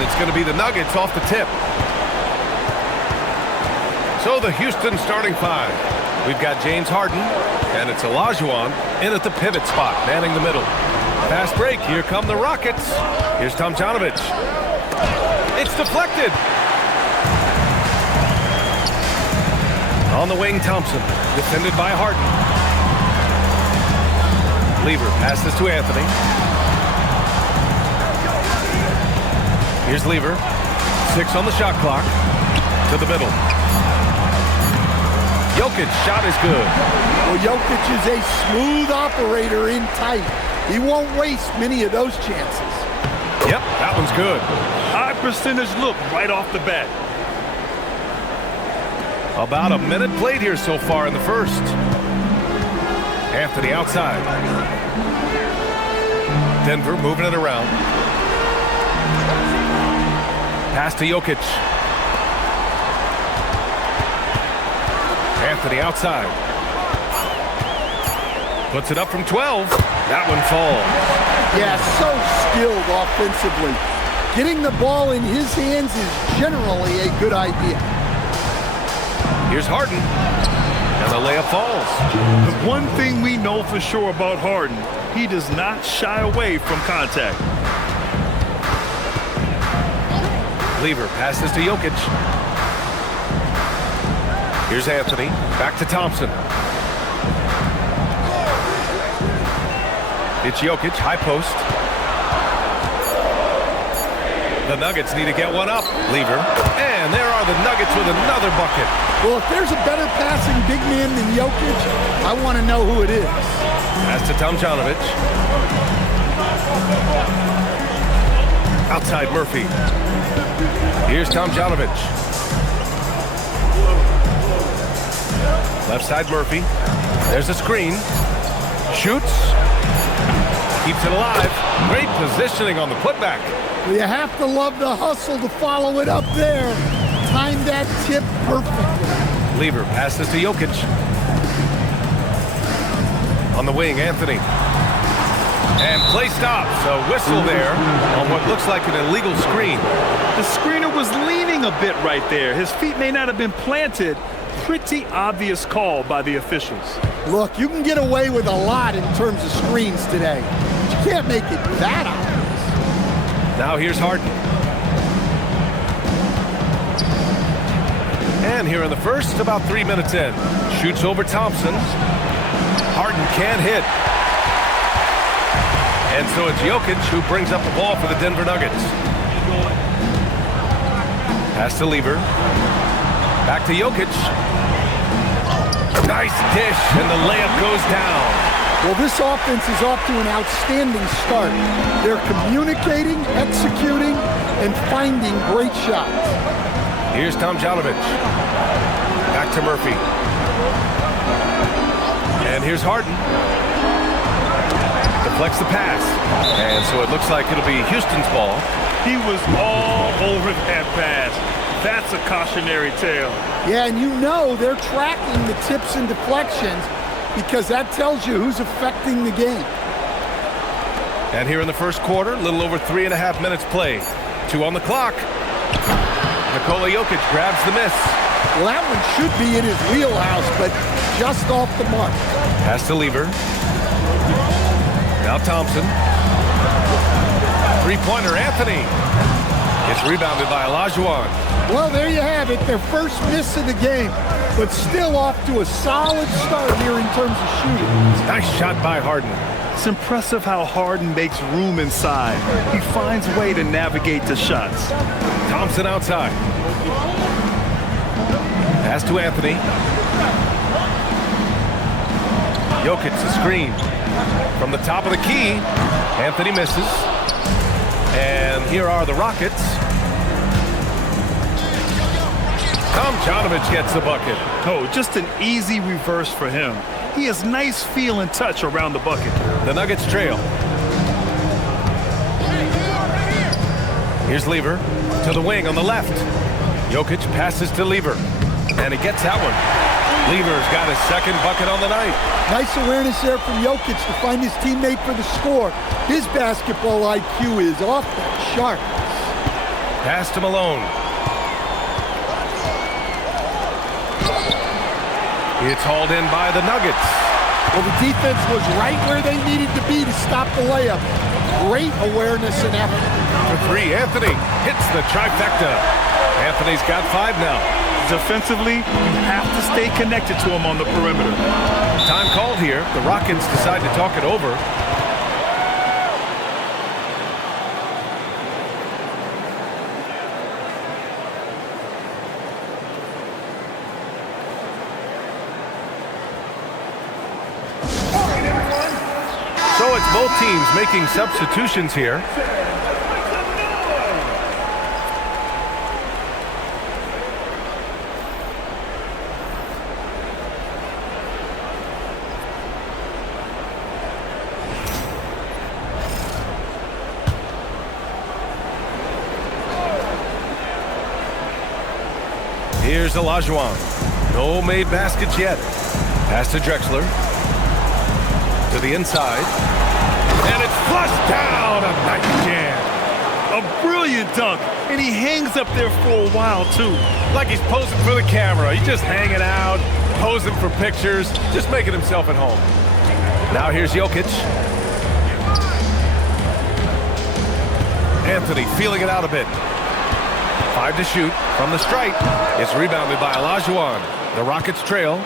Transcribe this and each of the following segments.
And it's going to be the Nuggets off the tip. So the Houston starting five. We've got James Harden, and it's Olajuwon in at the pivot spot, manning the middle. Fast break, here come the Rockets. Here's Tomjanovich. It's deflected. On the wing, Thompson, defended by Harden. Lever passes to Anthony. Here's Lever. 6 on the shot clock. To the middle. Jokic shot is good. Well, Jokic is a smooth operator in tight. He won't waste many of those chances. Yep, that one's good. High percentage look right off the bat. About a minute played here so far in the first. Anthony outside. Denver moving it around. Pass to Jokic. Anthony outside. Puts it up from 12. That one falls. Yeah, so skilled offensively. Getting the ball in his hands is generally a good idea. Here's Harden. And the layup falls. The one thing we know for sure about Harden, he does not shy away from contact. Lever passes to Jokic. Here's Anthony. Back to Thompson. It's Jokic, high post. The Nuggets need to get one up. Lever. And there are the Nuggets with another bucket. Well, if there's a better passing big man than Jokic, I want to know who it is. Pass to Tomjanovich. Outside Murphy. Here's Tomjanovich. Left side Murphy. There's a screen. Shoots. Keeps it alive. Great positioning on the putback. Well, you have to love the hustle to follow it up there. Timed that tip perfectly. Lever passes to Jokic. On the wing, Anthony. And play stops. A whistle there on what looks like an illegal screen. The screener was leaning a bit right there. His feet may not have been planted. Pretty obvious call by the officials. Look, you can get away with a lot in terms of screens today. But you can't make it that obvious. Now here's Harden. And here in the first, about 3 minutes in. Shoots over Thompson. Harden can't hit. And so it's Jokic who brings up the ball for the Denver Nuggets. Pass to Lever. Back to Jokic. Nice dish, and the layup goes down. Well, this offense is off to an outstanding start. They're communicating, executing, and finding great shots. Here's Tomjanovich. Back to Murphy. And here's Harden. Deflects the pass. And so it looks like it'll be Houston's ball. He was all over that pass. That's a cautionary tale. Yeah, and you know they're tracking the tips and deflections because that tells you who's affecting the game. And here in the first quarter, a little over 3.5 minutes played. 2 on the clock. Nikola Jokic grabs the miss. Well, that one should be in his wheelhouse, but just off the mark. Pass to Lever. Now Thompson. Three-pointer, Anthony. It's rebounded by Olajuwon. Well, there you have it, their first miss of the game, but still off to a solid start here in terms of shooting. Nice shot by Harden. It's impressive how Harden makes room inside. He finds a way to navigate the shots. Thompson outside. Pass to Anthony. Jokic, the screen. From the top of the key, Anthony misses. And here are the Rockets. Tomjanovich gets the bucket. Oh, just an easy reverse for him. He has nice feel and touch around the bucket. The Nuggets trail. Here's Lever to the wing on the left. Jokic passes to Lever. And he gets that one. Lever's got his second bucket on the night. Nice awareness there from Jokic to find his teammate for the score. His basketball IQ is off the charts. Pass to Malone. It's hauled in by the Nuggets. Well, the defense was right where they needed to be to stop the layup. Great awareness and effort. For three, Anthony hits the trifecta. Anthony's got 5 now. Defensively, you have to stay connected to him on the perimeter. Time called here. The Rockets decide to talk it over. So it's both teams making substitutions here. Here's Olajuwon. No made baskets yet. Pass to Drexler. To the inside. And it's flushed down. A nice jam. A brilliant dunk, and he hangs up there for a while, too. Like he's posing for the camera. He's just hanging out, posing for pictures, just making himself at home. Now here's Jokic. Anthony feeling it out a bit. 5 to shoot from the stripe. It's rebounded by Olajuwon. The Rockets trail.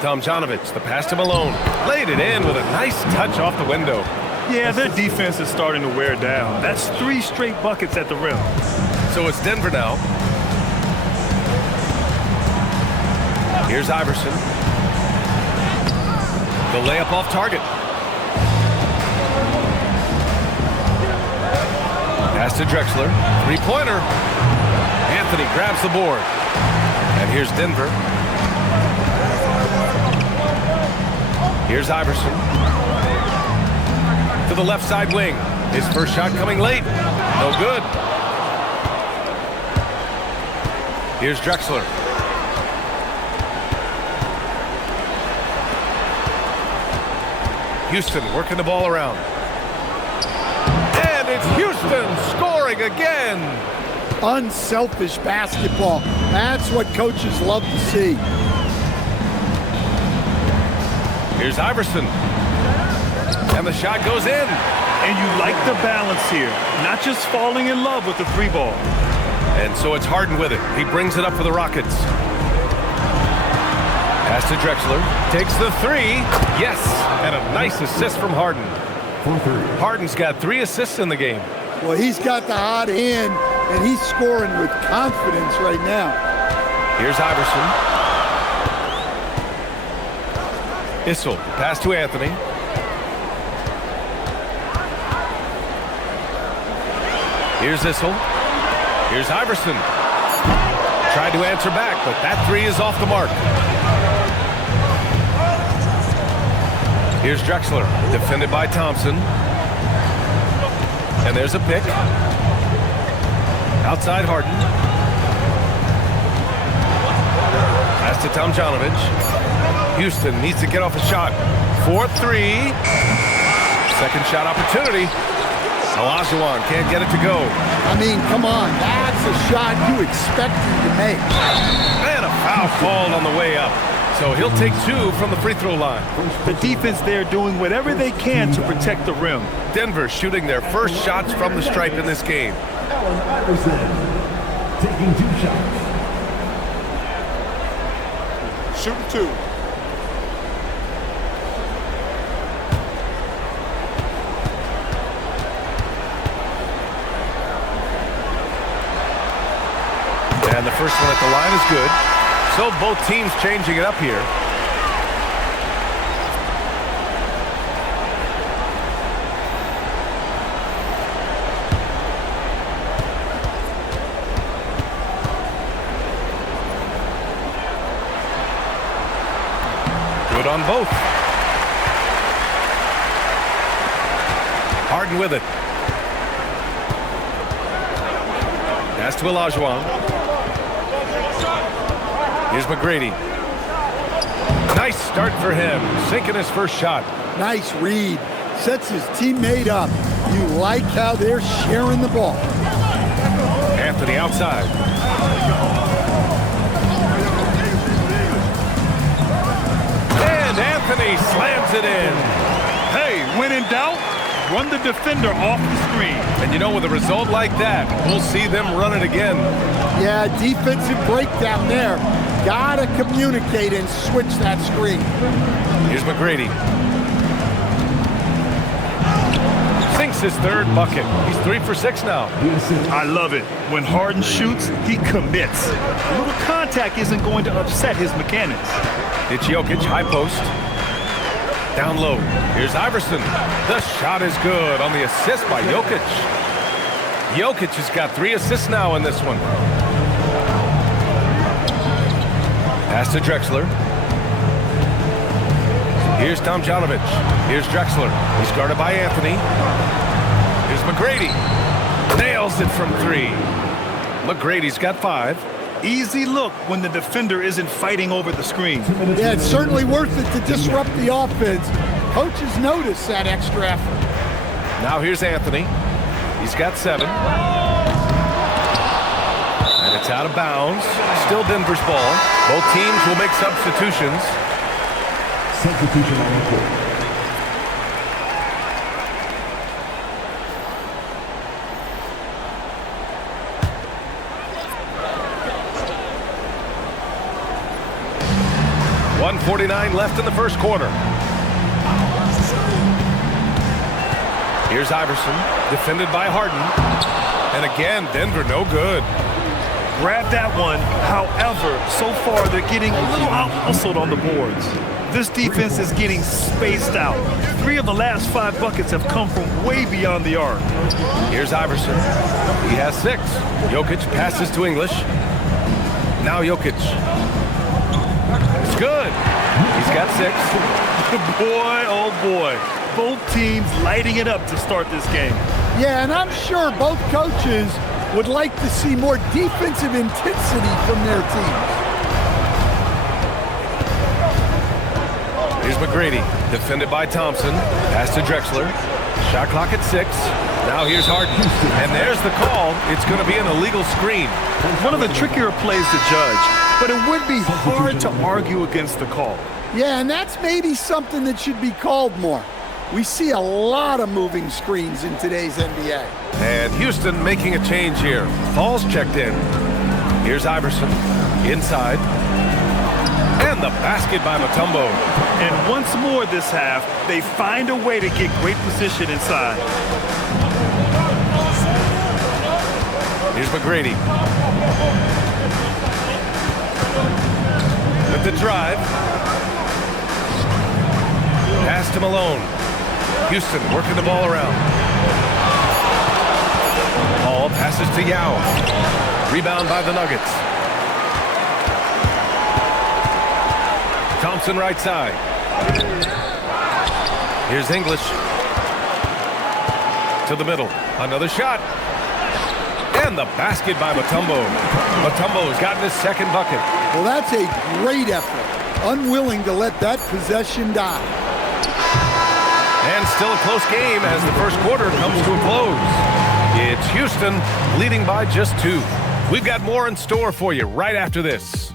Tomjanovich, the pass to Malone. Laid it in with a nice touch off the window. Yeah, their defense is starting to wear down. That's 3 straight buckets at the rim. So it's Denver now. Here's Iverson. The layup off target. Pass to Drexler. 3-pointer. Anthony grabs the board. And here's Denver. Here's Iverson. To the left side wing. His first shot coming late. No good. Here's Drexler. Houston working the ball around. And it's Houston scoring again. Unselfish basketball. That's what coaches love to see. Here's Iverson. And the shot goes in. And you like the balance here. Not just falling in love with the 3-ball. And so it's Harden with it. He brings it up for the Rockets. Pass to Drexler. Takes the 3. Yes. And a nice assist from Harden. Harden's got 3 assists in the game. Well, he's got the hot hand, and he's scoring with confidence right now. Here's Iverson. Issel, pass to Anthony. Here's Issel. Here's Iverson. Tried to answer back, but that 3 is off the mark. Here's Drexler, defended by Thompson. And there's a pick. Outside Harden. Pass to Tomjanovich. Houston needs to get off a shot. 4-3. Second shot opportunity. Olajuwon can't get it to go. I mean, come on. That's a shot you expect him to make. And a foul called on the way up. So he'll take 2 from the free throw line. The defense there doing whatever they can to protect the rim. Denver shooting their first shots from the stripe in this game. Allen Iverson taking 2 shots. Shooting 2. And the first one at the line is good. So both teams changing it up here. Good on both. Harden with it. Pass to Olajuwon. Here's McGrady. Nice start for him. Sinking his first shot. Nice read. Sets his teammate up. You like how they're sharing the ball. to the outside. And Anthony slams it in. Hey, when in doubt, run the defender off the screen. And you know, with a result like that, we'll see them run it again. Yeah, defensive breakdown there. Gotta communicate and switch that screen. Here's McGrady. Sinks his third bucket. He's 3 for 6 now. I love it. When Harden shoots, he commits. A little contact isn't going to upset his mechanics. It's Jokic, high post. Down low. Here's Iverson. The shot is good on the assist by Jokic. Jokic has got 3 assists now in this one. Pass to Drexler. Here's Tomjanovich. Here's Drexler. He's guarded by Anthony. Here's McGrady. Nails it from 3. McGrady's got 5. Easy look when the defender isn't fighting over the screen. Yeah, it's certainly worth it to disrupt the offense. Coaches notice that extra effort. Now here's Anthony. He's got 7. And it's out of bounds. Still Denver's ball. Both teams will make substitutions. Substitution on the court. .149 left in the first quarter. Here's Iverson, defended by Harden. And again, Denver no good. Grab that one. However, so far they're getting a little out-hustled on the boards. This defense is getting spaced out. 3 of the last 5 buckets have come from way beyond the arc. Here's Iverson. He has 6. Jokic passes to English. Now Jokic. It's good. He's got 6. Boy, oh boy. Both teams lighting it up to start this game. Yeah, and I'm sure both coaches would like to see more defensive intensity from their teams. Here's McGrady, defended by Thompson. Pass to Drexler. Shot clock at 6. Now here's Harden. And there's the call. It's going to be an illegal screen. One of the trickier plays to judge, but it would be hard to argue against the call. Yeah, and that's maybe something that should be called more. We see a lot of moving screens in today's NBA. And Houston making a change here. Paul's checked in. Here's Iverson. Inside. And the basket by Mutombo. And once more this half, they find a way to get great position inside. Here's McGrady. With the drive. Pass to Malone. Houston working the ball around. Paul passes to Yao. Rebound by the Nuggets. Thompson right side. Here's English. To the middle. Another shot. And the basket by Mutombo. Mutombo's gotten his second bucket. Well, that's a great effort. Unwilling to let that possession die. And still a close game as the first quarter comes to a close. It's Houston leading by just 2. We've got more in store for you right after this.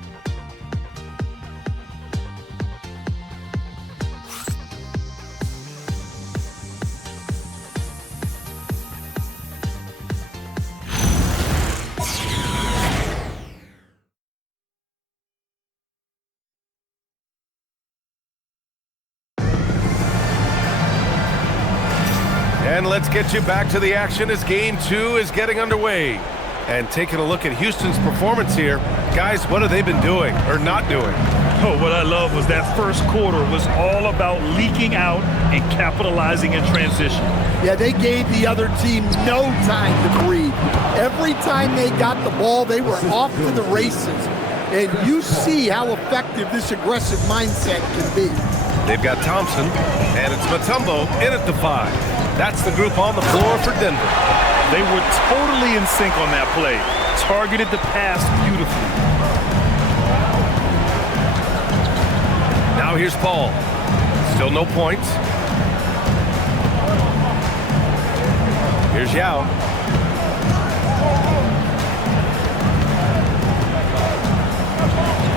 And let's get you back to the action as Game 2 is getting underway. And taking a look at Houston's performance here, guys, what have they been doing or not doing? Oh, what I love was that first quarter was all about leaking out and capitalizing in transition. Yeah, they gave the other team no time to breathe. Every time they got the ball, they were off to the races. And you see how effective this aggressive mindset can be. They've got Thompson, and it's Mutombo in at the 5. That's the group on the floor for Denver. They were totally in sync on that play. Targeted the pass beautifully. Now here's Paul. Still no points. Here's Yao.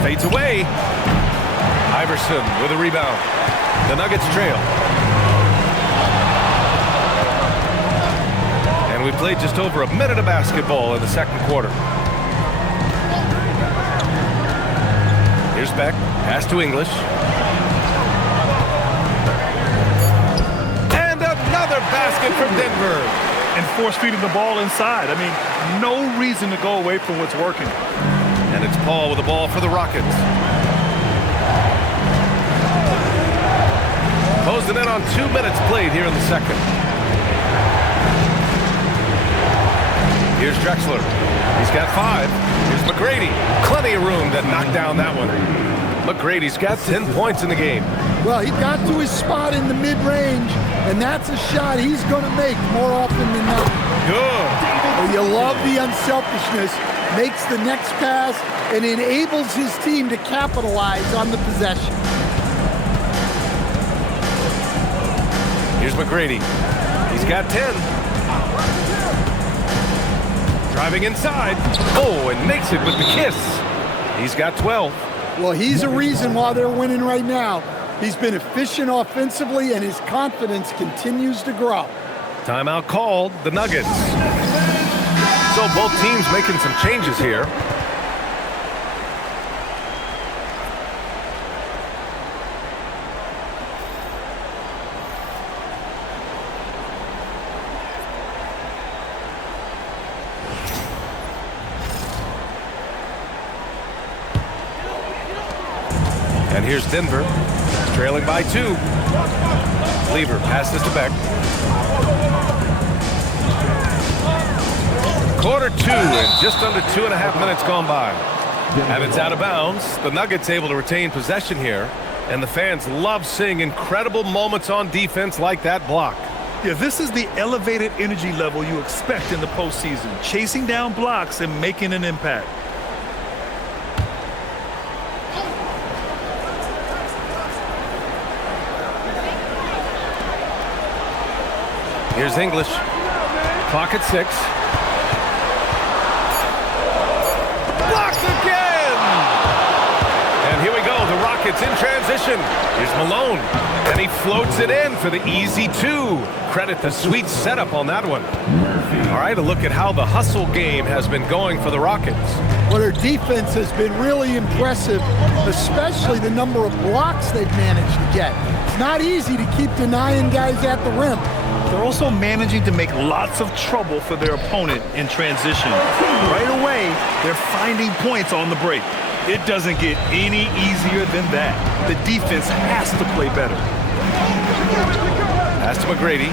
Fades away. Iverson with a rebound. The Nuggets trail. And we played just over a minute of basketball in the second quarter. Here's Beck. Pass to English. And another basket from Denver. And force feeding the ball inside. I mean, no reason to go away from what's working. And it's Paul with the ball for the Rockets. Closing in on 2 minutes played here in the second. Here's Drexler. He's got 5. Here's McGrady. Plenty of room to knock down that one. McGrady's got 10 points in the game. Well, he got to his spot in the mid-range, and that's a shot he's going to make more often than not. Good. Well, you love the unselfishness. Makes the next pass and enables his team to capitalize on the possession. Here's McGrady. He's got 10. Driving inside. Oh, and makes it with the kiss. He's got 12. Well, he's a reason why they're winning right now. He's been efficient offensively, and his confidence continues to grow. Timeout called, the Nuggets. So both teams making some changes here. And here's Denver, trailing by 2. Lever passes to Beck. Quarter 2 and just under 2.5 minutes gone by. Evans out of bounds. The Nuggets able to retain possession here. And the fans love seeing incredible moments on defense like that block. Yeah, this is the elevated energy level you expect in the postseason. Chasing down blocks and making an impact. Here's English. Clock at 6. Blocked again! And here we go. The Rockets in transition. Here's Malone. And he floats it in for the easy 2. Credit the sweet setup on that one. All right, a look at how the hustle game has been going for the Rockets. Well, their defense has been really impressive, especially the number of blocks they've managed to get. It's not easy to keep denying guys at the rim. They're also managing to make lots of trouble for their opponent in transition. Right away, they're finding points on the break. It doesn't get any easier than that. The defense has to play better. Pass to McGrady.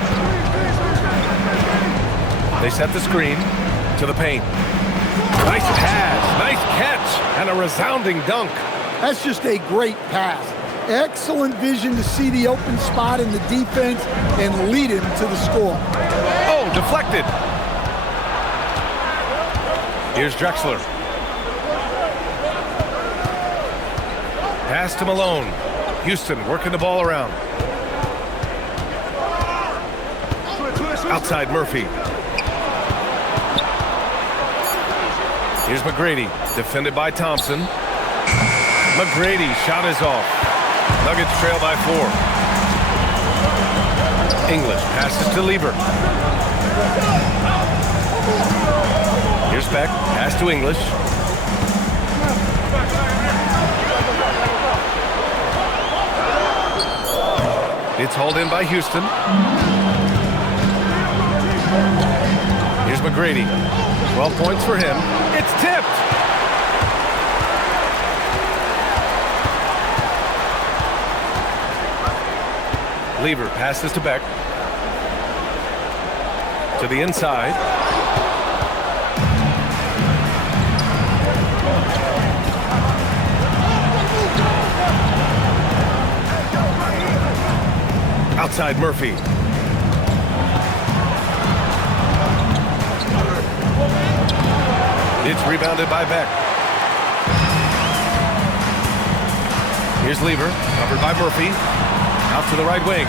They set the screen to the paint. Nice pass, nice catch, and a resounding dunk. That's just a great pass. Excellent vision to see the open spot in the defense and lead him to the score. Oh, deflected. Here's Drexler. Pass to Malone. Houston working the ball around. Outside Murphy. Here's McGrady, defended by Thompson. McGrady, shot is off. Nuggets trail by 4. English passes to Lieber. Here's Beck, pass to English. It's hauled in by Houston. Here's McGrady. 12 points for him. It's tipped. Lever passes to Beck. To the inside. Outside Murphy. It's rebounded by Beck. Here's Lever, covered by Murphy. Out to the right wing.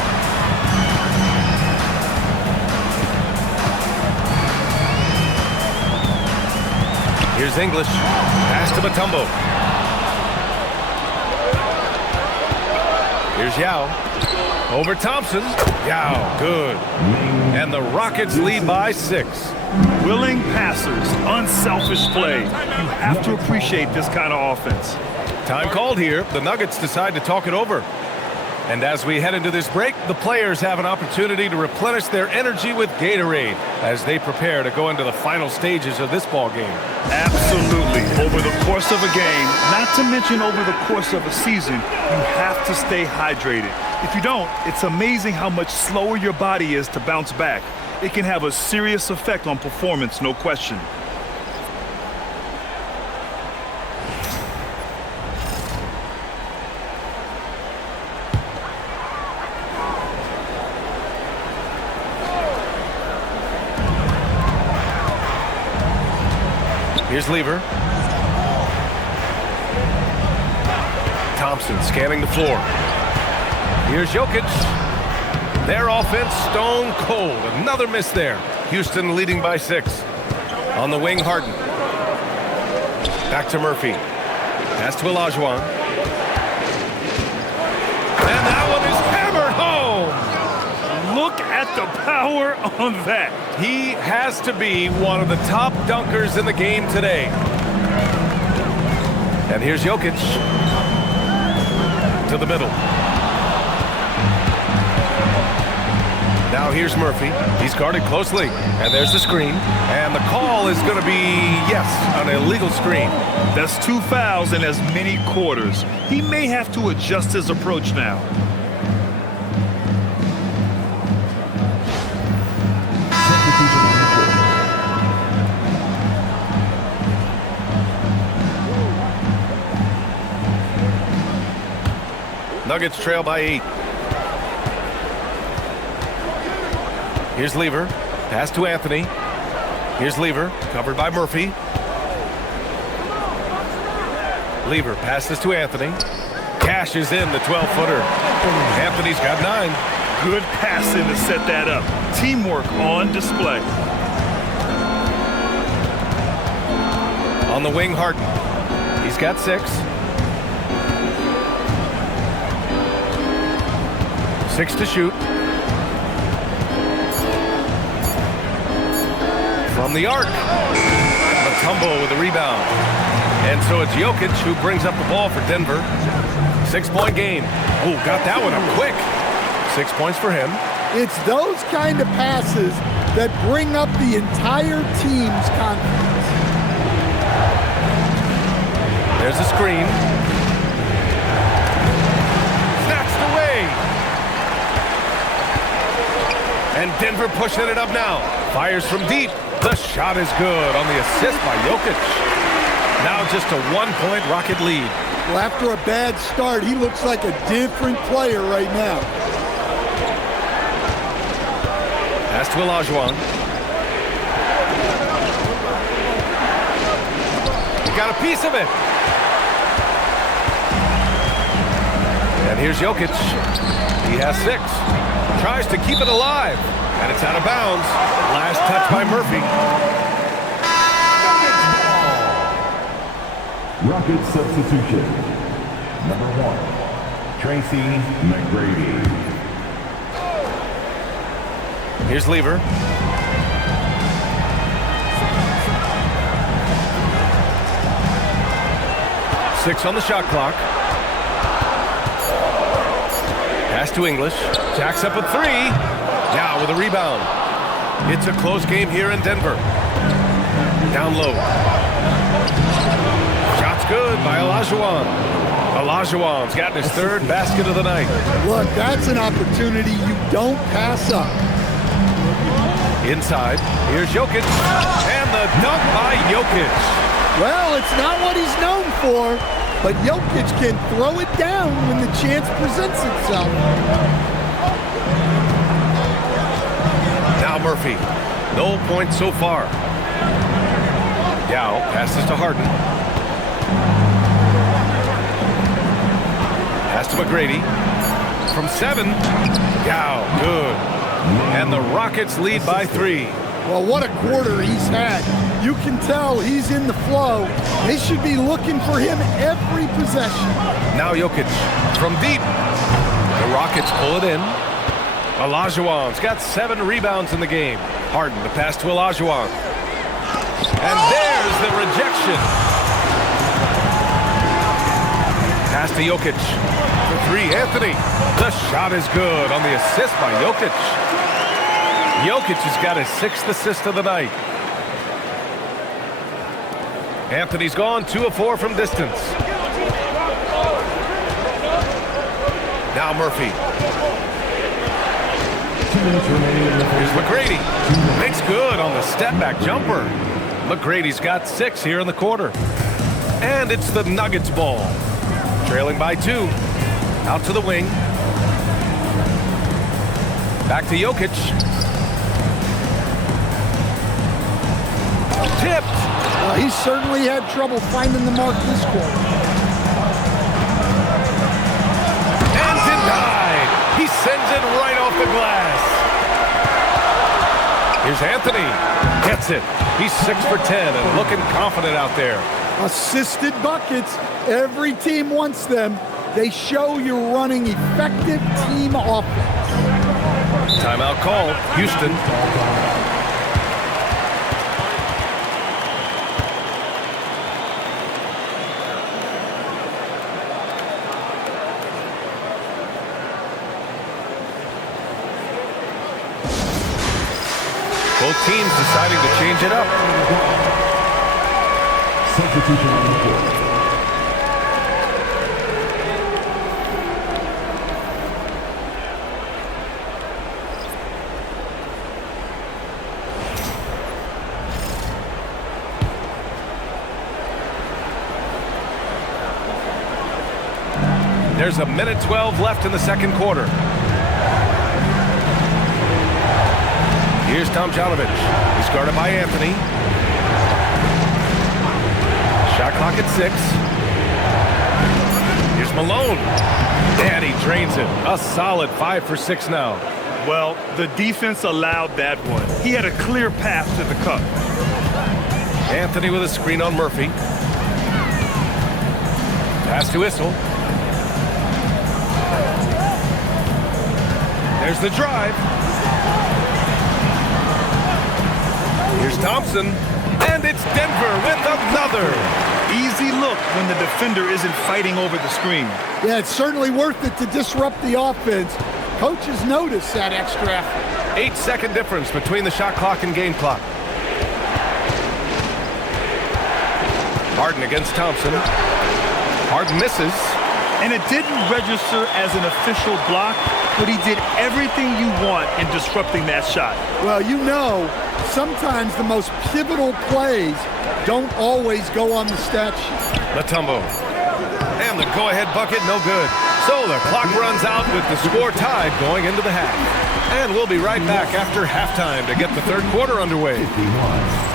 Here's English. Pass to Mutombo. Here's Yao. Over Thompson. Yao, good. And the Rockets lead by 6. Willing passers, unselfish play. You have to appreciate this kind of offense. Time called here. The Nuggets decide to talk it over. And as we head into this break, the players have an opportunity to replenish their energy with Gatorade as they prepare to go into the final stages of this ball game. Absolutely. Over the course of a game, not to mention over the course of a season, you have to stay hydrated. If you don't, it's amazing how much slower your body is to bounce back. It can have a serious effect on performance, no question. Here's Lever. Thompson scanning the floor. Here's Jokic. Their offense stone cold. Another miss there. Houston leading by 6. On the wing, Harden. Back to Murphy. Pass to Olajuwon. And that one is hammered home. Look at the power on that. He has to be one of the top dunkers in the game today. And here's Jokic. To the middle. Now here's Murphy. He's guarded closely. And there's the screen. And the call is going to be, yes, an illegal screen. That's 2 fouls in as many quarters. He may have to adjust his approach now. Nuggets trail by 8. Here's Lever. Pass to Anthony. Here's Lever. Covered by Murphy. Lever passes to Anthony. Cashes in the 12-footer. Anthony's got 9. Good passing to set that up. Teamwork on display. On the wing, Harden. He's got 6. 6 to shoot. From the arc. Mutombo with a rebound. And so it's Jokic who brings up the ball for Denver. 6-point game. Oh, got that one up quick. 6 points for him. It's those kind of passes that bring up the entire team's confidence. There's a screen. Snatched away. And Denver pushing it up now. Fires from deep. The shot is good on the assist by Jokic. Now just a 1-point Rocket lead. Well, after a bad start, he looks like a different player right now. Pass to Olajuwon. He got a piece of it. And here's Jokic. He has 6. Tries to keep it alive. And it's out of bounds. Last touch by Murphy. Rocket substitution. Number 1, Tracy McGrady. Here's Lever. Six on the shot clock. Pass to English. Jacks up a 3. Now with a rebound. It's a close game here in Denver. Down low. Shot's good by Olajuwon. Olajuwon's gotten his 3rd basket of the night. Look, that's an opportunity you don't pass up. Inside, here's Jokic. And the dunk by Jokic. Well, it's not what he's known for, but Jokic can throw it down when the chance presents itself. Now Murphy. No points so far. Yao passes to Harden. Pass to McGrady. From 7. Yao, good. And the Rockets lead by 3. Well, what a quarter he's had. You can tell he's in the flow. They should be looking for him every possession. Now Jokic from deep. Rockets pull it in. Olajuwon's got 7 rebounds in the game. Harden to pass to Olajuwon. And there's the rejection. Pass to Jokic. For 3, Anthony. The shot is good on the assist by Jokic. Jokic has got his 6th assist of the night. Anthony's gone 2 of 4 from distance. Now Murphy. 2 minutes remaining in the Here's McGrady. Makes good on the step-back jumper. McGrady's got 6 here in the quarter. And it's the Nuggets ball. Trailing by 2. Out to the wing. Back to Jokic. Tipped. He certainly had trouble finding the mark this quarter. And denied. He sends it right off the glass. Here's Anthony. Gets it. He's 6 for 10 and looking confident out there. Assisted buckets. Every team wants them. They show you're running effective team offense. Timeout call. Houston. Both teams deciding to change it up. substitution on the court. There's a minute 12 left in the second quarter. Here's Tomjanovich. He's guarded by Anthony. Shot clock at 6. Here's Malone. And he drains it. A solid 5 for 6 now. Well, the defense allowed that one. He had a clear path to the cup. Anthony with a screen on Murphy. Pass to Issel. There's the drive. Here's Thompson. And it's Denver with another. Easy look when the defender isn't fighting over the screen. Yeah, it's certainly worth it to disrupt the offense. Coaches notice that extra effort. 8-second difference between the shot clock and game clock. Harden against Thompson. Harden misses. And it didn't register as an official block, but he did everything you want in disrupting that shot. Well, you know, sometimes the most pivotal plays don't always go on the stat sheet. Mutombo. And the go-ahead bucket, no good. So the clock runs out with the score tied going into the half. And we'll be right back after halftime to get the third quarter underway. 51.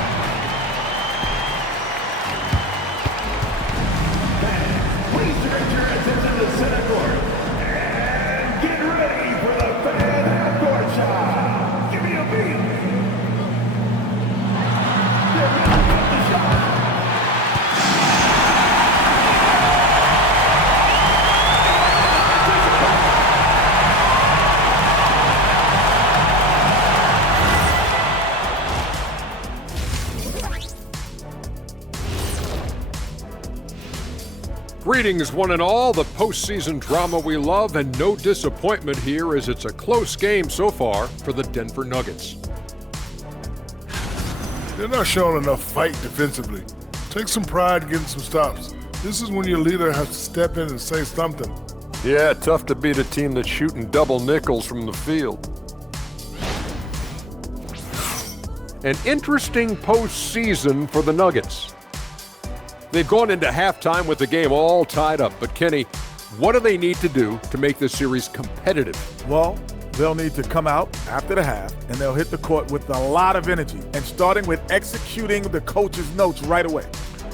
Greetings, one and all. The postseason drama we love, and no disappointment here as it's a close game so far for the Denver Nuggets. They're not showing enough fight defensively. Take some pride getting some stops. This is when your leader has to step in and say something. Yeah, tough to beat a team that's shooting double nickels from the field. An interesting postseason for the Nuggets. They've gone into halftime with the game all tied up. But, Kenny, what do they need to do to make this series competitive? Well, they'll need to come out after the half, and they'll hit the court with a lot of energy, and starting with executing the coach's notes right away.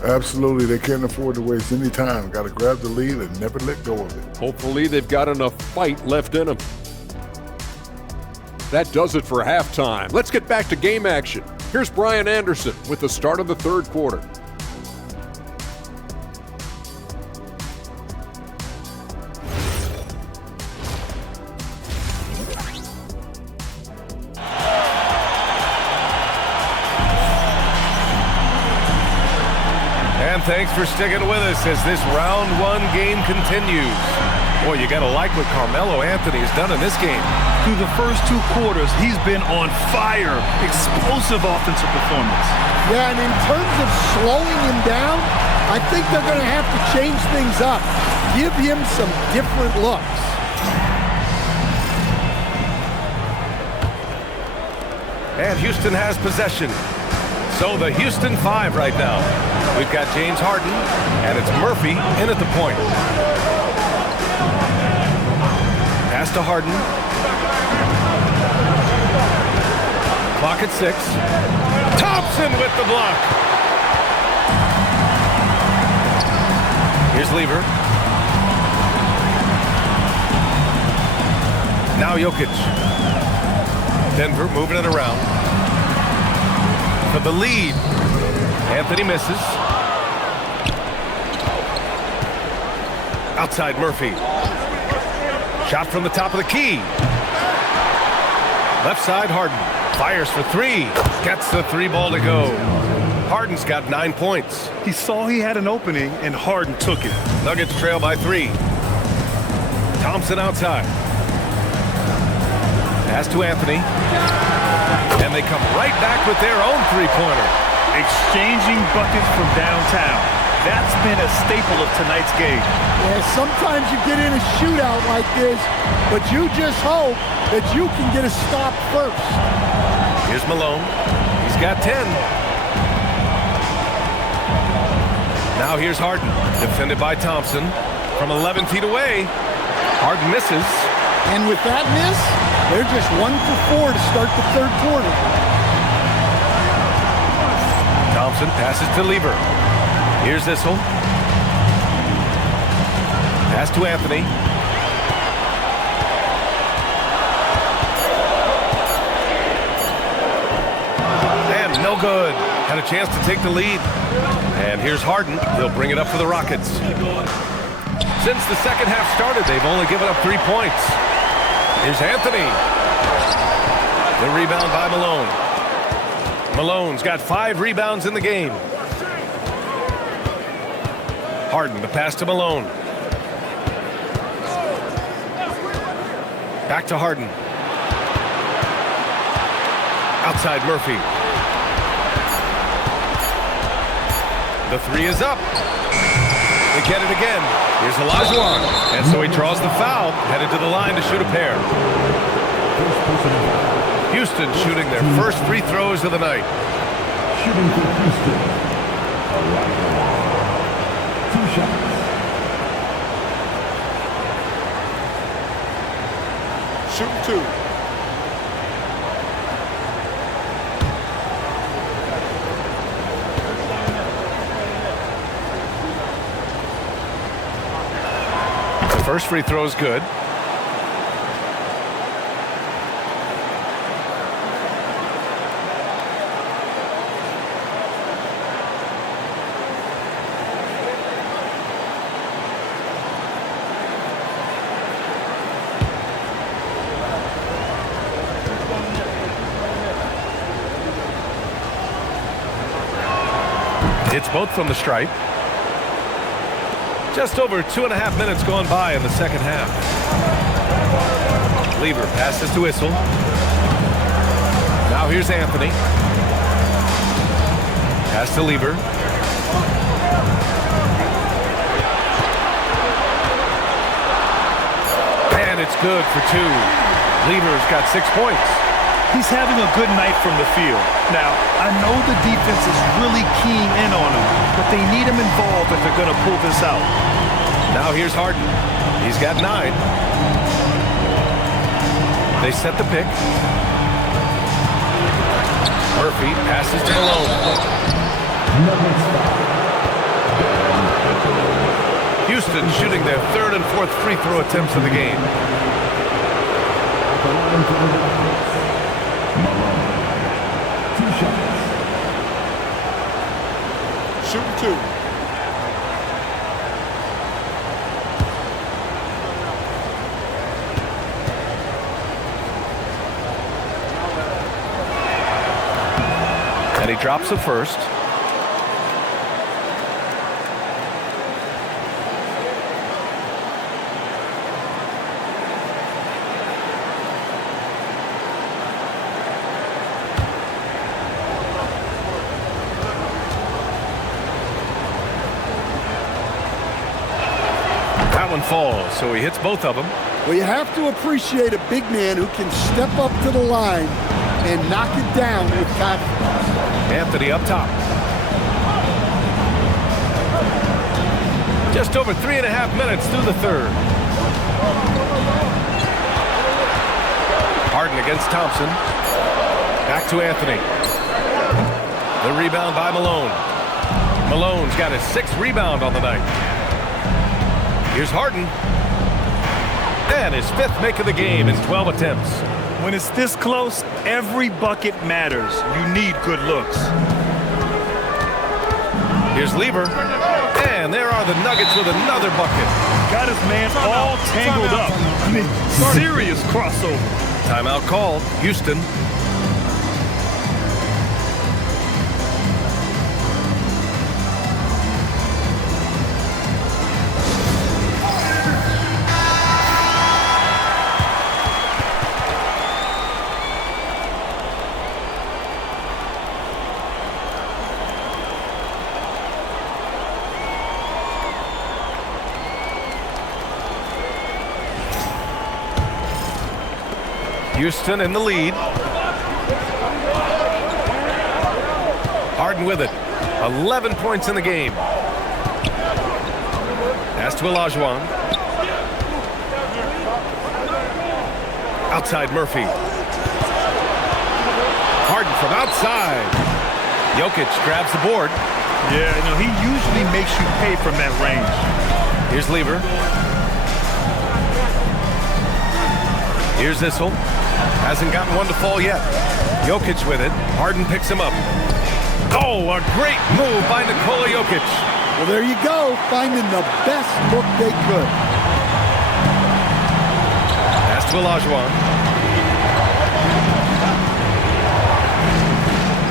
Absolutely, they can't afford to waste any time. Got to grab the lead and never let go of it. Hopefully they've got enough fight left in them. That does it for halftime. Let's get back to game action. Here's Brian Anderson with the start of the third quarter. thanks for sticking with us as this round one game continues. Boy, you got to like what Carmelo Anthony has done in this game. Through the first 2 quarters, he's been on fire. Explosive offensive performance. Yeah, and in terms of slowing him down, I think they're going to have to change things up. Give him some different looks. And Houston has possession. So the Houston 5 right now. We've got James Harden, and it's Murphy in at the point. Pass to Harden. Clock at 6. Thompson with the block. Here's Lever. Now Jokic. Denver moving it around. For the lead. Anthony misses. Outside Murphy. Shot from the top of the key. Left side Harden. Fires for 3. Gets the 3 ball to go. Harden's got 9 points. He saw he had an opening, and Harden took it. Nuggets trail by 3. Thompson outside. Pass to Anthony. And they come right back with their own 3-pointer. Exchanging buckets from downtown. That's been a staple of tonight's game. Yeah, sometimes you get in a shootout like this, but you just hope that you can get a stop first. Here's Malone. He's got 10. Now here's Harden. Defended by Thompson. From 11 feet away. Harden misses. And with that miss, they're just 1 for 4 to start the 3rd quarter. Thompson passes to Lever. Here's Issel. Pass to Anthony. And no good. Had a chance to take the lead. And here's Harden. He'll bring it up for the Rockets. Since the second half started, they've only given up 3 points. Here's Anthony. The rebound by Malone. Malone's got 5 rebounds in the game. Harden, the pass to Malone. Back to Harden. Outside Murphy. The 3 is up. They get it again. Here's Olajuwon. And so he draws the foul, headed to the line to shoot a pair. Houston shooting their first free throws of the night. Shooting for Houston. 2 shots. Shooting 2. The first free throw is good. It's both from the stripe. Just over 2.5 minutes gone by in the second half. Lever passes to Issel. Now here's Anthony. Pass to Lever. And it's good for 2. Lever's got 6 points. He's having a good night from the field. Now, I know the defense is really keying in on him, but they need him involved if they're going to pull this out. Now here's Harden. He's got 9. They set the pick. Murphy passes to Malone. Houston shooting their 3rd and 4th free throw attempts of the game. Shooting 2. And he drops the first. one falls, so he hits both of them. Well, you have to appreciate a big man who can step up to the line and knock it down with confidence. Anthony up top. Just over 3.5 minutes through the third. Harden against Thompson. Back to Anthony. The rebound by Malone. Malone's got his 6th rebound on the night. Here's Harden. And his 5th make of the game in 12 attempts. When it's this close, every bucket matters. You need good looks. Here's Lever. And there are the Nuggets with another bucket. Got his man all tangled up. I mean, serious crossover. Timeout called. Houston. Houston in the lead. Harden with it. 11 points in the game. Pass to Olajuwon. Outside Murphy. Harden from outside. Jokic grabs the board. Yeah, you know, he usually makes you pay from that range. Here's Lever. Here's Issel. Hasn't gotten one to fall yet. Jokic with it. Harden picks him up. Oh, a great move by Nikola Jokic. Well, there you go, finding the best look they could. Pass to Olajuwon.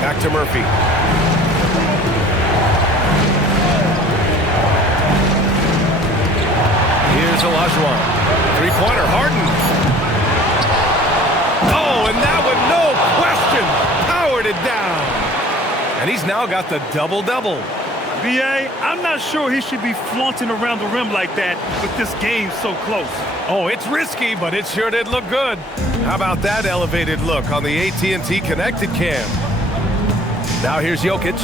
Back to Murphy. Here's Olajuwon. Three-pointer, Harden. Oh, and that one, no question, powered it down. And he's now got the double-double. B.A., I'm not sure he should be flaunting around the rim like that with this game so close. Oh, it's risky, but it sure did look good. How about that elevated look on the AT&T Connected Cam? Now here's Jokic.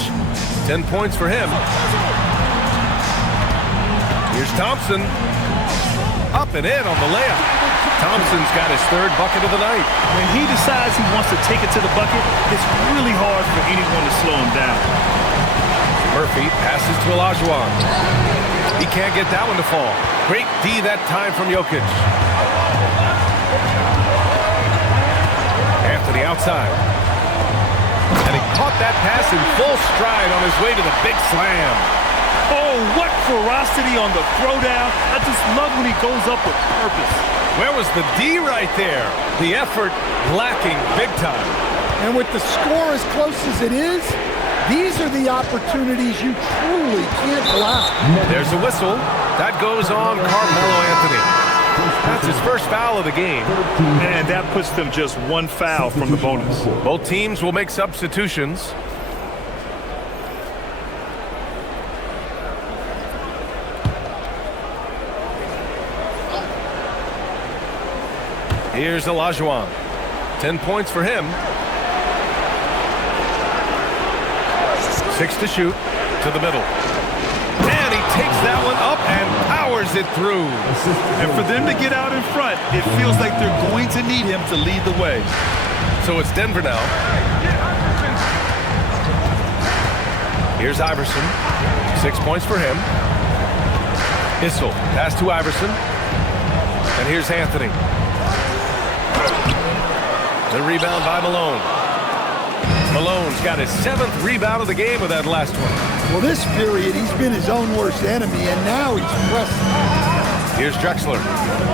10 points for him. Here's Thompson. Up and in on the layup. Thompson's got his 3rd bucket of the night. When he decides he wants to take it to the bucket, it's really hard for anyone to slow him down. Murphy passes to Olajuwon. He can't get that one to fall. Great D that time from Jokic. Anthony outside. And he caught that pass in full stride on his way to the big slam. Oh, what ferocity on the throwdown. I just love when he goes up with purpose. Where was the D right there? The effort lacking big time. And with the score as close as it is, these are the opportunities you truly can't allow. There's a whistle. That goes on Carmelo Anthony. That's his first foul of the game. And that puts them just one foul from the bonus. Both teams will make substitutions. Here's Olajuwon. 10 points for him. 6 to shoot. To the middle. And he takes that one up and powers it through. And for them to get out in front, it feels like they're going to need him to lead the way. So it's Denver now. Here's Iverson. 6 points for him. Issel. Pass to Iverson. And here's Anthony. The rebound by Malone. Malone's got his 7th rebound of the game with that last one. Well, this period, he's been his own worst enemy, and now he's pressing. Here's Drexler.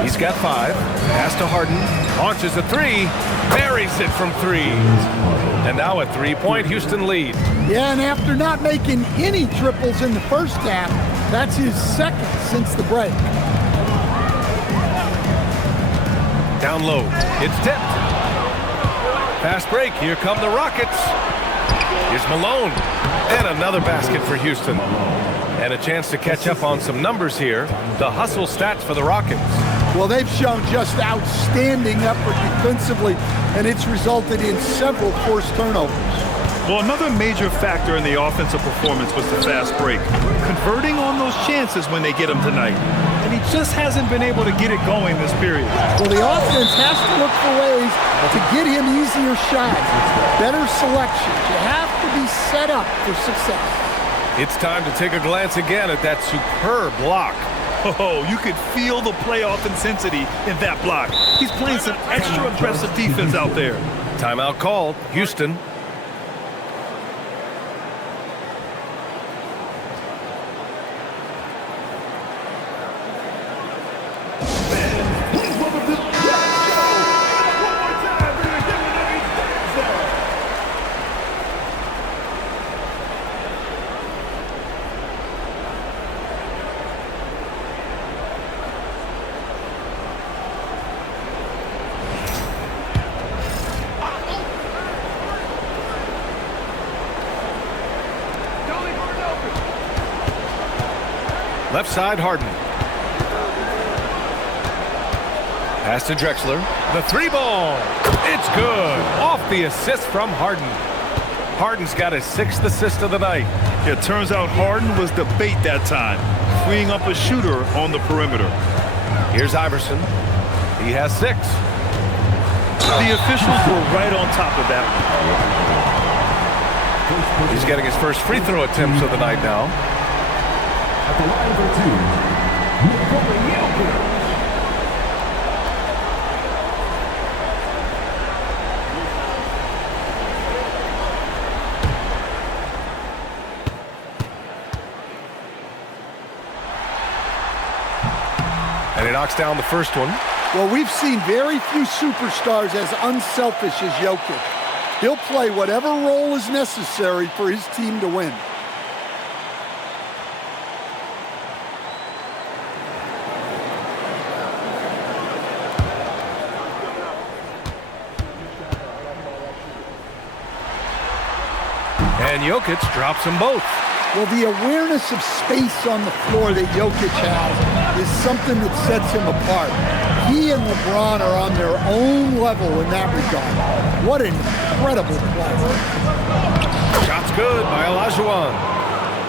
He's got 5. Pass to Harden. Launches a 3. Buries it from 3. And now a 3-point Houston lead. Yeah, and after not making any triples in the first half, that's his 2nd since the break. Down low. It's tipped. Fast break. Here come the Rockets. Here's Malone. And another basket for Houston. And a chance to catch up on some numbers here. The hustle stats for the Rockets. Well, they've shown just outstanding effort defensively, and it's resulted in several forced turnovers. Well, another major factor in the offensive performance was the fast break. Converting on those chances when they get them tonight. And he just hasn't been able to get it going this period. Well, the offense has to look for ways to get him easier shots, better selections. You have to be set up for success. It's time to take a glance again at that superb block. Oh, you could feel the playoff intensity in that block. He's playing some extra aggressive defense out there. Timeout called. Houston. Left side, Harden. Pass to Drexler. The three ball. It's good. Off the assist from Harden. Harden's got his 6th assist of the night. It turns out Harden was the bait that time, freeing up a shooter on the perimeter. Here's Iverson. He has 6. The officials were right on top of that one. He's getting his first free throw attempts of the night now. At the line for 2, Nikola Jokic. And he knocks down the first one. Well, we've seen very few superstars as unselfish as Jokic. He'll play whatever role is necessary for his team to win. And Jokic drops them both. Well, the awareness of space on the floor that Jokic has is something that sets him apart. He and LeBron are on their own level in that regard. What an incredible play. Shot's good by Olajuwon.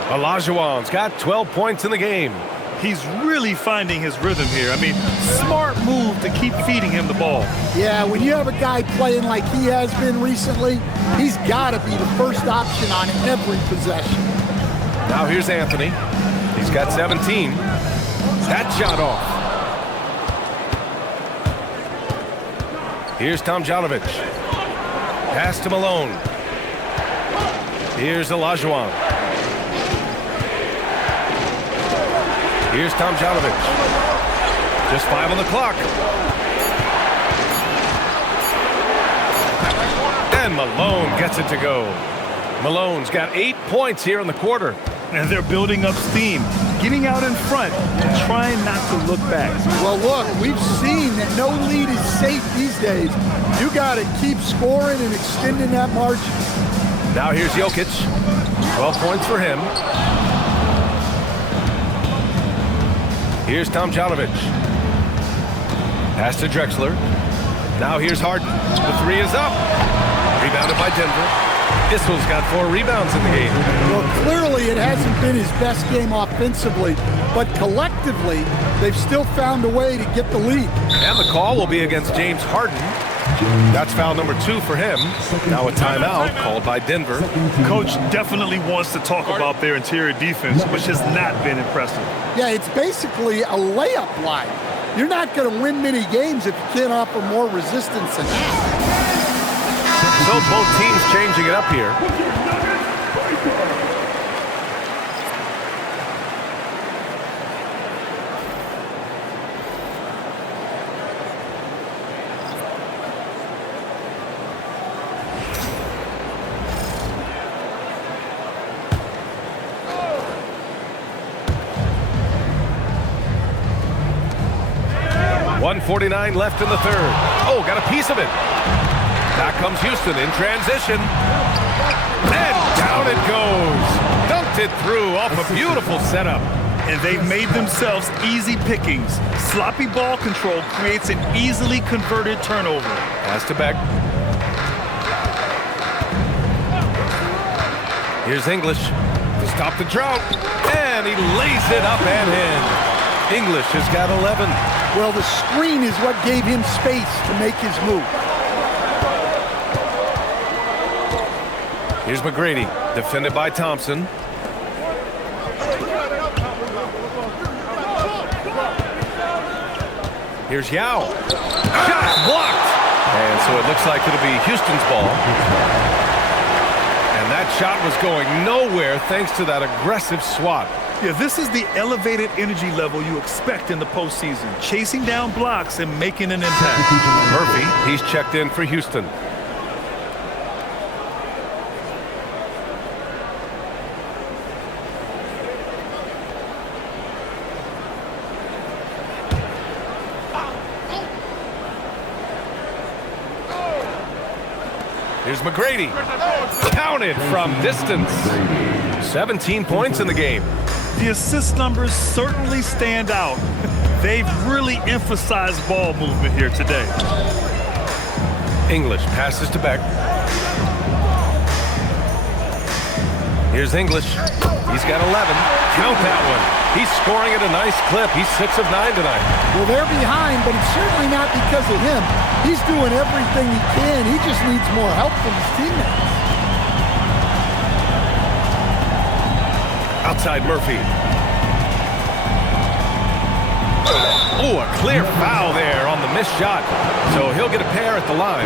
Olajuwon's got 12 points in the game. He's really finding his rhythm here. I mean, smart move to keep feeding him the ball. Yeah, when you have a guy playing like he has been recently, he's got to be the first option on every possession. Now here's Anthony. He's got 17. That shot off. Here's Tomjanovich. Pass to Malone. Here's Olajuwon. Here's Tomjanovich. Just 5 on the clock. And Malone gets it to go. Malone's got 8 points here in the quarter. And they're building up steam, getting out in front and trying not to look back. Well, look, we've seen that no lead is safe these days. You got to keep scoring and extending that margin. Now here's Jokic. 12 points for him. Here's Tomjanovich. Pass to Drexler. Now here's Harden. The 3 is up. Rebounded by Denver. Issel's got 4 rebounds in the game. Well, clearly it hasn't been his best game offensively, but collectively, they've still found a way to get the lead. And the call will be against James Harden. That's foul number 2 for him. Now a timeout called by Denver. Coach definitely wants to talk about their interior defense, which has not been impressive. Yeah, it's basically a layup line. You're not going to win many games if you can't offer more resistance than that. So both teams changing it up here. .149 left in the third. Oh, got a piece of it. Back comes Houston in transition. And down Down it goes. Dunked it through off a beautiful setup. And they've made themselves easy pickings. Sloppy ball control creates an easily converted turnover. Pass to Beck. Here's English to stop the drought. And he lays it up and in. English has got 11. Well, the screen is what gave him space to make his move. Here's McGrady, defended by Thompson. Here's Yao. Shot blocked. And so it looks like it'll be Houston's ball. And that shot was going nowhere thanks to that aggressive swat. Yeah, this is the elevated energy level you expect in the postseason. Chasing down blocks and making an impact. Murphy, he's checked in for Houston. Here's McGrady. Counted from distance. 17 points in the game. The assist numbers certainly stand out. They've really emphasized ball movement here today. English passes to Beck. Here's English. He's got 11. Count that one. He's scoring at a nice clip. He's 6 of 9 tonight. Well, they're behind, but it's certainly not because of him. He's doing everything he can. He just needs more help from his teammates. Outside Murphy. Oh, a clear foul there on the missed shot. So he'll get a pair at the line.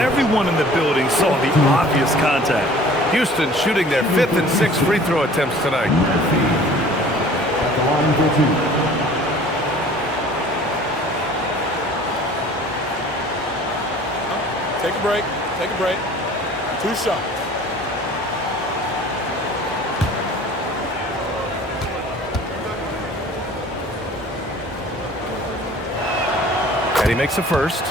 Everyone in the building saw the obvious contact. Houston shooting their 5th and 6th free throw attempts tonight. At the line for two. Take a break. Take a break. 2 shots. And he makes a first.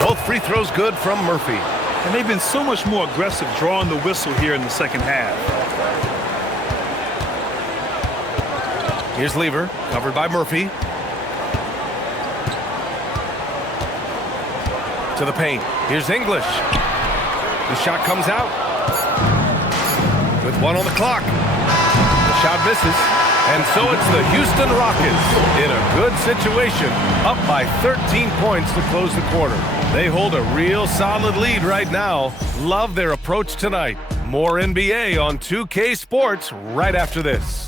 Both free throws good from Murphy. And they've been so much more aggressive drawing the whistle here in the second half. Here's Lever, covered by Murphy. To the paint. Here's English. The shot comes out. With 1 on the clock. The shot misses. And so it's the Houston Rockets in a good situation, up by 13 points to close the quarter. They hold a real solid lead right now. Love their approach tonight. More NBA on 2K Sports right after this.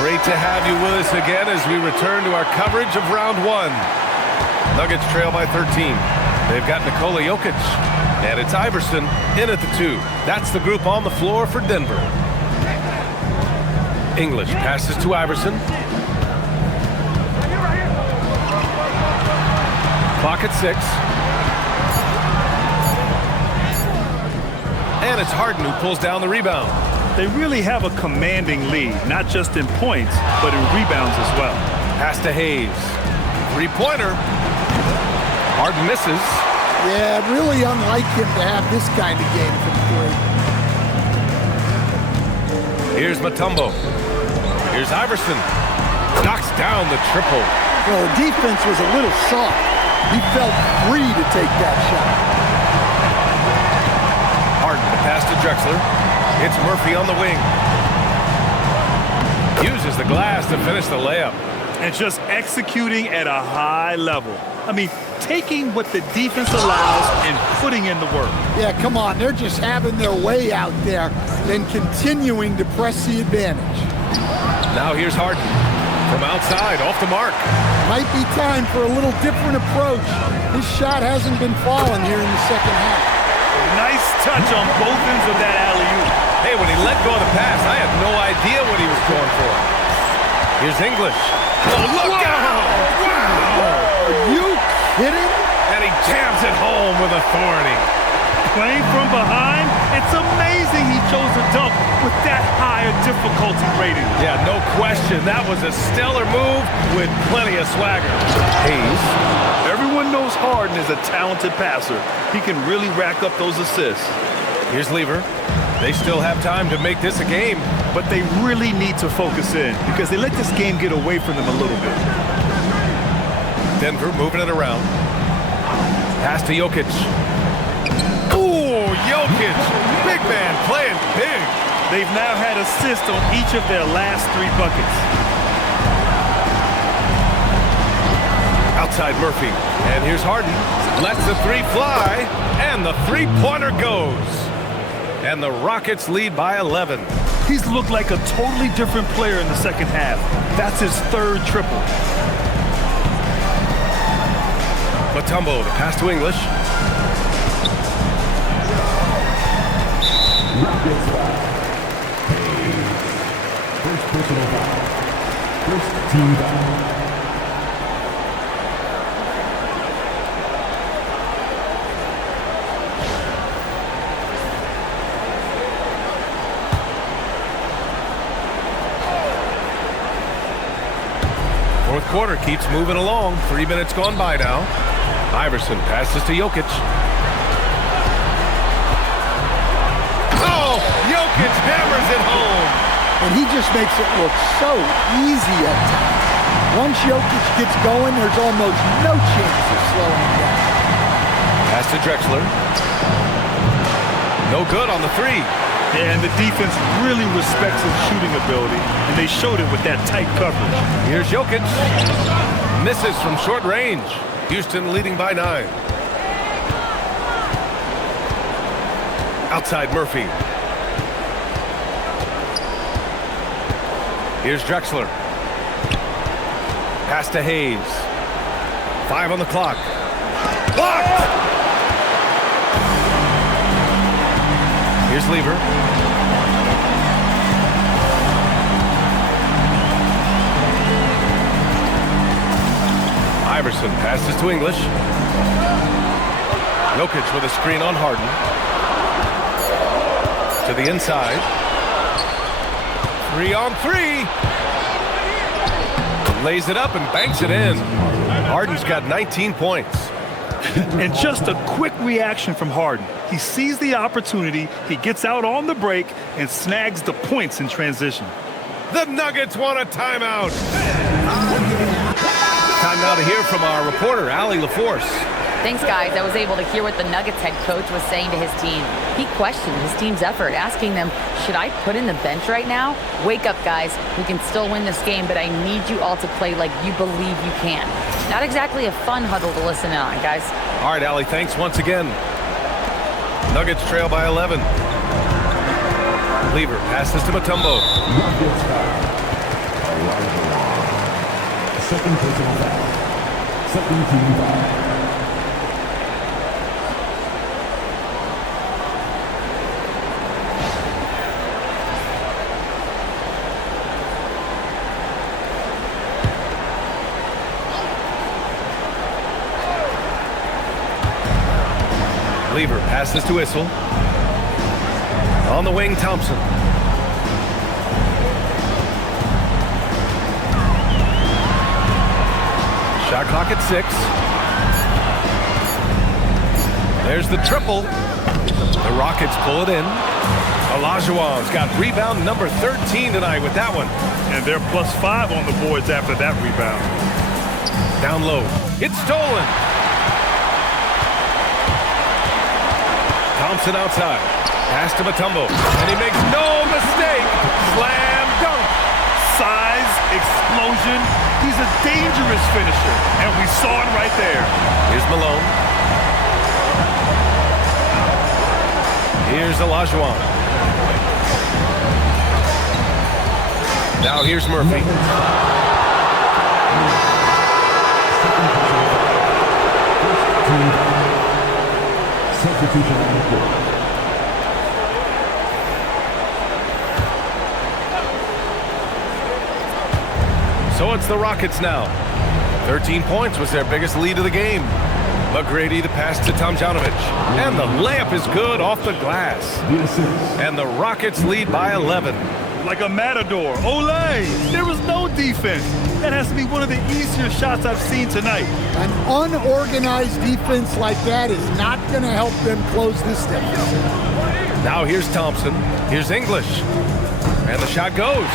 Great to have you with us again as we return to our coverage of round 1. Nuggets trail by 13. They've got Nikola Jokic, and it's Iverson in at the 2. That's the group on the floor for Denver. English passes to Iverson. Clock at 6. And it's Harden who pulls down the rebound. They really have a commanding lead, not just in points, but in rebounds as well. Pass to Hayes. 3-pointer. Harden misses. Yeah, really unlike him to have this kind of game from 3. Here's Mutombo. Here's Iverson. Knocks down the triple. Well, the defense was a little soft. He felt free to take that shot. Harden to pass to Drexler. It's Murphy on the wing. Uses the glass to finish the layup. And just executing at a high level. I mean, taking what the defense allows and putting in the work. Yeah, come on. They're just having their way out there and continuing to press the advantage. Now here's Harden. From outside, off the mark. Might be time for a little different approach. His shot hasn't been falling here in the second half. Nice touch on both ends of that alley-oop. Hey, when he let go of the pass, I had no idea what he was going for. Here's English. Oh, look out! Wow! Are you kidding? And he jams it home with authority. Playing from behind, it's amazing he chose to dunk with that higher difficulty rating. Yeah, no question. That was a stellar move with plenty of swagger. Hayes. Everyone knows Harden is a talented passer. He can really rack up those assists. Here's Lever. They still have time to make this a game. But they really need to focus in because they let this game get away from them a little bit. Denver moving it around. Pass to Jokic. Ooh, Jokic. Big man playing big. They've now had assists on each of their last 3 buckets. Outside Murphy. And here's Harden. Lets the 3 fly. And the 3-pointer goes. And the Rockets lead by 11. He's looked like a totally different player in the second half. That's his 3rd triple. Mutombo, the pass to English. Rockets foul. First personal foul. First team foul. Fourth quarter keeps moving along. 3 minutes gone by now. Iverson passes to Jokic. Oh, Jokic hammers it home. And he just makes it look so easy at times. Once Jokic gets going, there's almost no chance of slowing him down. Pass to Drexler. No good on the 3. Yeah, and the defense really respects his shooting ability, and they showed it with that tight coverage. Here's Jokic. Misses from short range. Houston leading by 9. Outside Murphy. Here's Drexler. Pass to Hayes. 5 on the clock. Blocked! Here's Lever. Iverson passes to English. Jokic with a screen on Harden. To the inside. 3 on 3. Lays it up and banks it in. Harden's got 19 points. And just a quick reaction from Harden. He sees the opportunity, he gets out on the break, and snags the points in transition. The Nuggets want a timeout. Time now to hear from our reporter, Allie LaForce. Thanks, guys. I was able to hear what the Nuggets head coach was saying to his team. He questioned his team's effort, asking them, should I put in the bench right now? Wake up, guys. We can still win this game, but I need you all to play like you believe you can. Not exactly a fun huddle to listen in on, guys. All right, Allie, thanks once again. Nuggets trail by 11. Lever passes to Mutombo. Nuggets foul. Second personal foul. Second team foul. Lever passes to Issel. On the wing, Thompson. Shot clock at 6. There's the triple. The Rockets pull it in. Olajuwon's got rebound number 13 tonight with that one. And they're +5 on the boards after that rebound. Down low. It's stolen. Thompson outside. Pass to Mutombo. And he makes no mistake. Slam dunk. Size, explosion. He's a dangerous finisher. And we saw it right there. Here's Malone. Here's Olajuwon. Now here's Murphy. Substitution on the court. So it's the Rockets now. 13 points was their biggest lead of the game. McGrady the pass to Tomjanovich. And the layup is good off the glass. And the Rockets lead by 11. Like a matador. Olay! There was no defense. That has to be one of the easier shots I've seen tonight. An unorganized defense like that is not going to help them close this deficit. Now here's Thompson. Here's English. And the shot goes.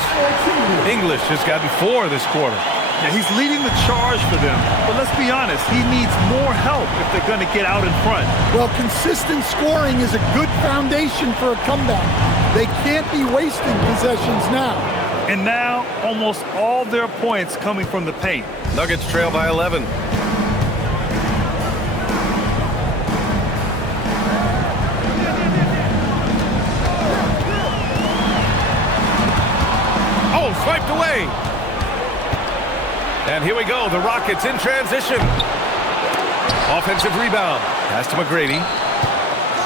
English has gotten 4 this quarter. Yeah, he's leading the charge for them. But let's be honest, he needs more help if they're going to get out in front. Well, consistent scoring is a good foundation for a comeback. They can't be wasting possessions now. And now, almost all their points coming from the paint. Nuggets trail by 11. Oh, swiped away. And here we go, the Rockets in transition. Offensive rebound. Pass to McGrady.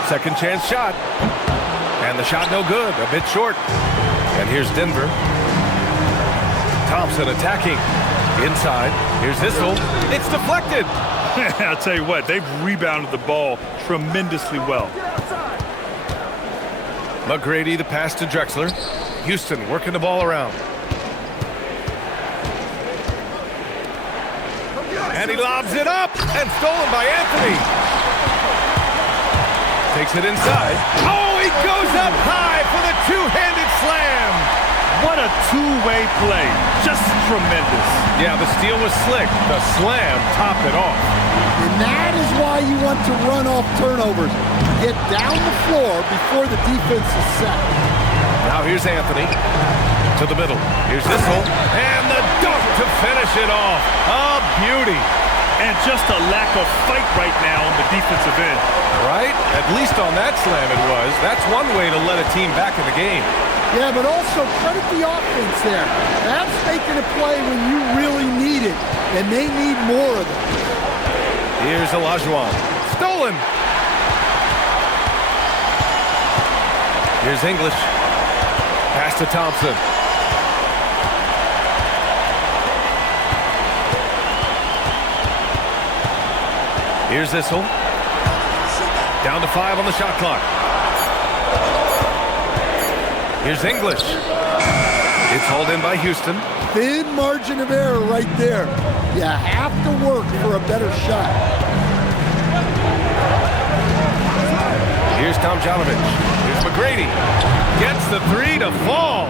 Second chance shot. And the shot no good, a bit short. And here's Denver. Thompson attacking. Inside. Here's Issel. It's deflected. I'll tell you what, they've rebounded the ball tremendously well. McGrady the pass to Drexler. Houston working the ball around. And he lobs it up, and stolen by Anthony. Takes it inside. Oh, he goes up high for the two-handed slam. What a two-way play. Just tremendous. Yeah, the steal was slick. The slam topped it off. And that is why you want to run off turnovers. Get down the floor before the defense is set. Now here's Anthony. To the middle. Here's Issel. And the dunk to finish it off. A beauty. And just a lack of fight right now on the defensive end. Right? At least on that slam it was. That's one way to let a team back in the game. Yeah, but also credit the offense there. That's making a play when you really need it, and they need more of it. Here's Olajuwon. Stolen. Here's English. Pass to Thompson. Here's Issel. Down to 5 on the shot clock. Here's English. It's hauled in by Houston. Thin margin of error right there. You have to work for a better shot. Here's Tomjanovich. Here's McGrady. Gets the 3 to fall.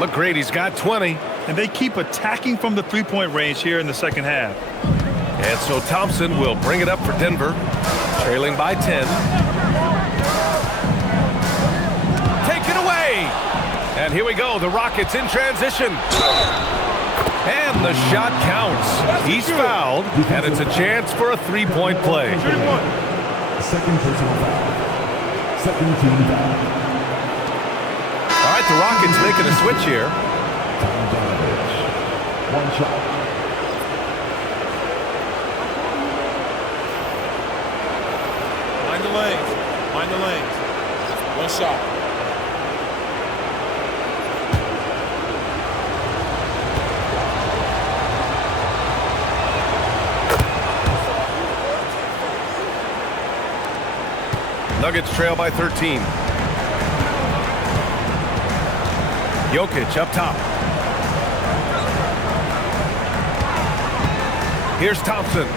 McGrady's got 20. And they keep attacking from the three-point range here in the second half. And so Thompson will bring it up for Denver, trailing by 10. Take it away! And here we go, the Rockets in transition. And the shot counts. He's fouled, and it's a chance for a three-point play. Second personal foul. Second team foul. All right, the Rockets making a switch here. One shot. Mind the lanes. Mind the lanes. One shot. Nuggets trail by 13. Jokic up top. Here's Thompson.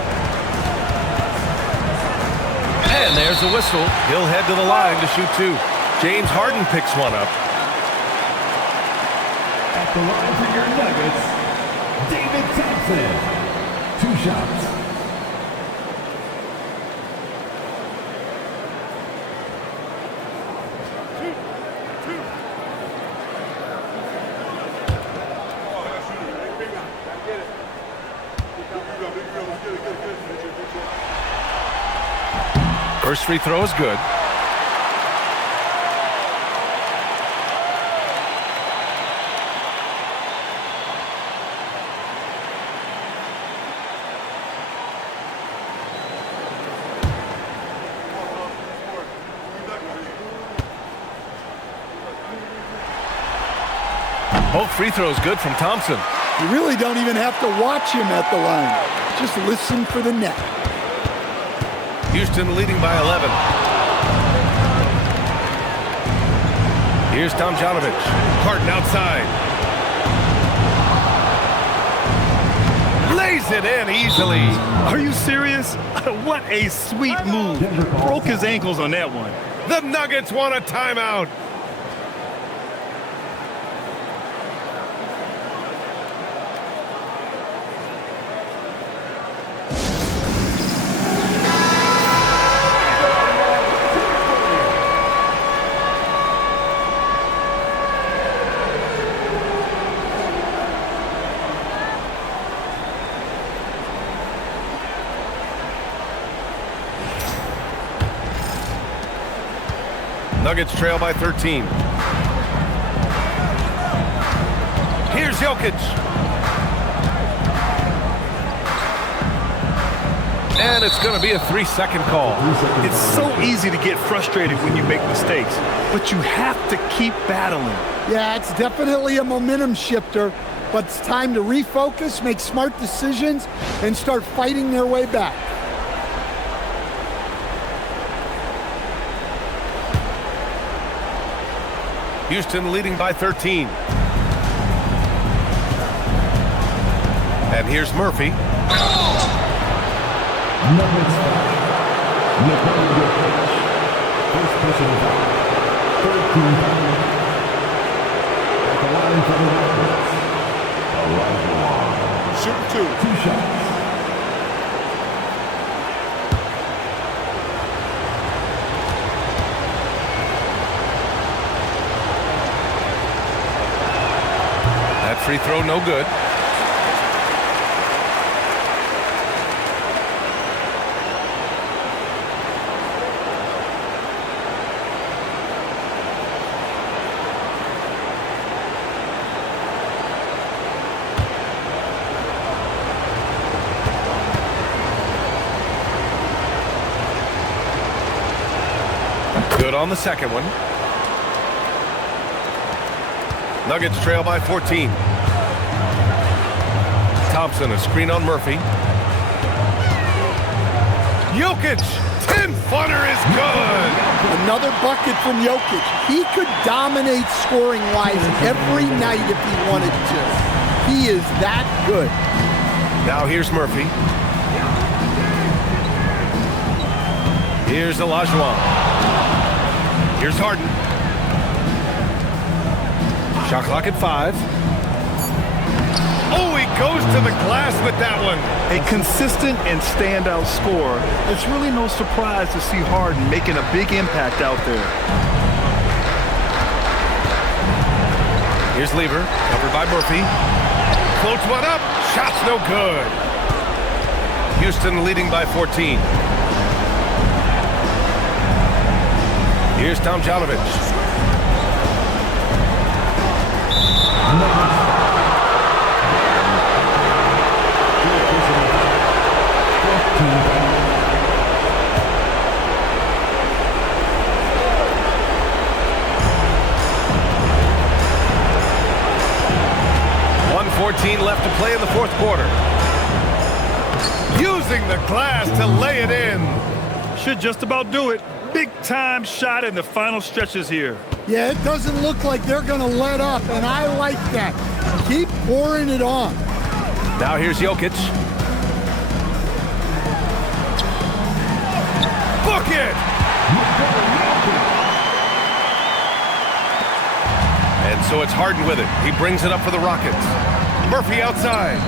And there's the whistle. He'll head to the line to shoot 2. James Harden picks one up. At the line for your Nuggets, David Thompson. 2 shots. First free throw is good. Both free throws good from Thompson. You really don't even have to watch him at the line. Just listen for the net. Houston leading by 11. Here's Tomjanovich. Harden outside. Lays it in easily. Are you serious? What a sweet move. Broke his ankles on that one. The Nuggets want a timeout. Nuggets trail by 13. Here's Jokic. And it's going to be a 3-second call. It's so easy to get frustrated when you make mistakes, but you have to keep battling. Yeah, it's definitely a momentum shifter, but it's time to refocus, make smart decisions, and start fighting their way back. Houston leading by 13. And here's Murphy. Nuggets foul. Nikola Jokic. First personal foul. 13 foul. At the line for the Nuggets. Shoot two. 2 shots. That free throw no good. Good on the second one. Nuggets trail by 14. Thompson, a screen on Murphy. Jokic, 10-footer is good. Another bucket from Jokic. He could dominate scoring-wise every night if he wanted to. He is that good. Now here's Murphy. Here's Olajuwon. Here's Harden. Shot clock at 5. Oh, he goes to the glass with that one. A consistent and standout scorer. It's really no surprise to see Harden making a big impact out there. Here's Lever, covered by Murphy. Floats one up. Shot's no good. Houston leading by 14. Here's Tomjanovich. Left to play in the fourth quarter. Using the glass to lay it in. Should just about do it. Big time shot in the final stretches here. Yeah, it doesn't look like they're going to let up, and I like that. Keep pouring it on. Now here's Jokic. Book it! And so it's Harden with it. He brings it up for the Rockets. Murphy outside.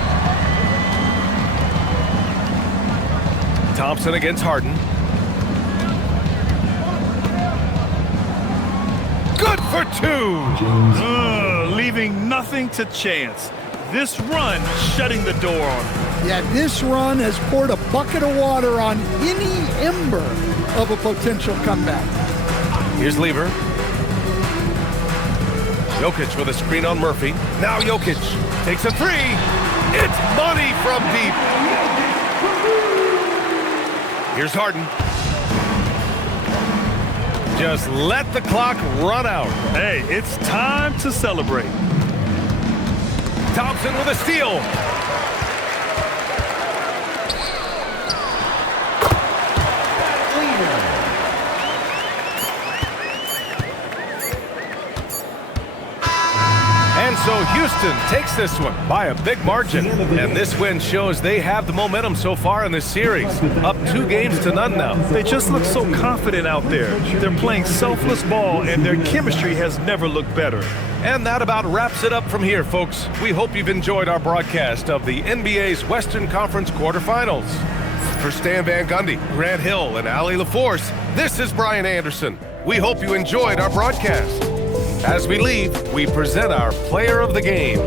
Thompson against Harden. Good for 2. Leaving nothing to chance. This run shutting the door on him. Yeah, this run has poured a bucket of water on any ember of a potential comeback. Here's Lever. Jokic with a screen on Murphy. Now Jokic takes a 3. It's money from deep. Here's Harden. Just let the clock run out. Hey, it's time to celebrate. Lobs in with a steal. And so Houston takes this one by a big margin. And this win shows they have the momentum so far in this series. Up 2 games to none now. They just look so confident out there. They're playing selfless ball, and their chemistry has never looked better. And that about wraps it up from here, folks. We hope you've enjoyed our broadcast of the NBA's Western Conference quarterfinals. For Stan Van Gundy, Grant Hill, and Allie LaForce, this is Brian Anderson. We hope you enjoyed our broadcast. As we leave, we present our player of the game.